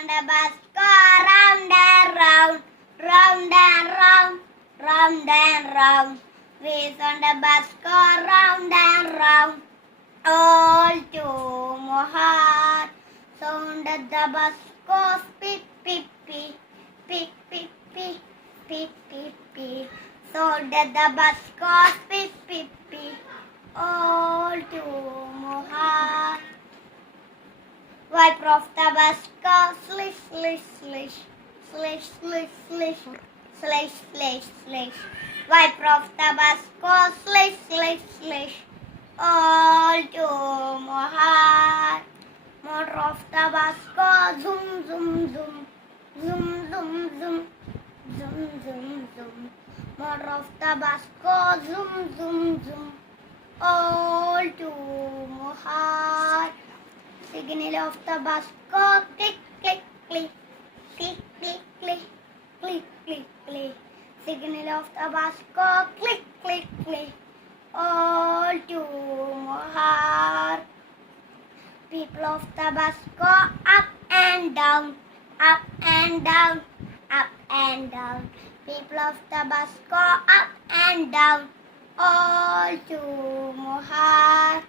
on the bus go round and round, round and round, round and round. Wheels on the bus go round and round, all to Mohar. Sound of the bus goes beep beep beep, beep beep beep, beep beep beep. Sound of the bus goes beep beep beep, all to Mohar. Wiper of the bus goes slish slish slish, slish slish slish, slish slish slish. Wiper of the bus goes slish slish slish, all to Mohar. Motor of the bus goes zoom zoom zoom, zoom zoom zoom, zoom zoom zoom. Motor of the bus goes zoom zoom zoom, all to Mohar. Signal of the bus goes click click click, click click click, click click click. Signal of the bus goes click click click, all to Mohar. People of the bus go up and down, up and down, up and down. People of the bus go up and down, all to Mohar.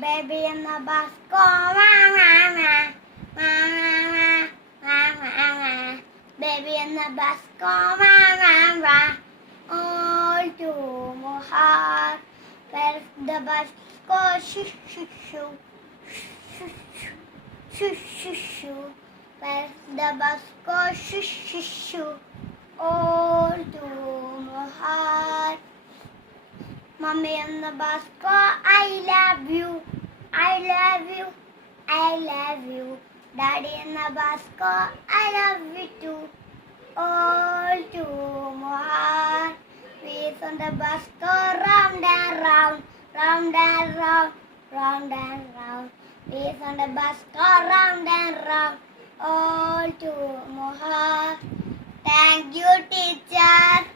Baby in the bus go wah wah wah, wah wah wah, wah wah wah. Baby in the bus go wah wah wah, all to Mohar. Where the bus go shoo shoo shoo, shoo shoo shoo shoo shoo. Where the bus go shoo shoo shoo, all to Mohar. Mommy on the bus go, I love you, I love you, I love you. Daddy in the bus go, I love you too, all to Mohar. Wheels on the bus go round and round, round and round, round and round. Wheels on the bus go round and round, all to Mohar. Thank you, teacher.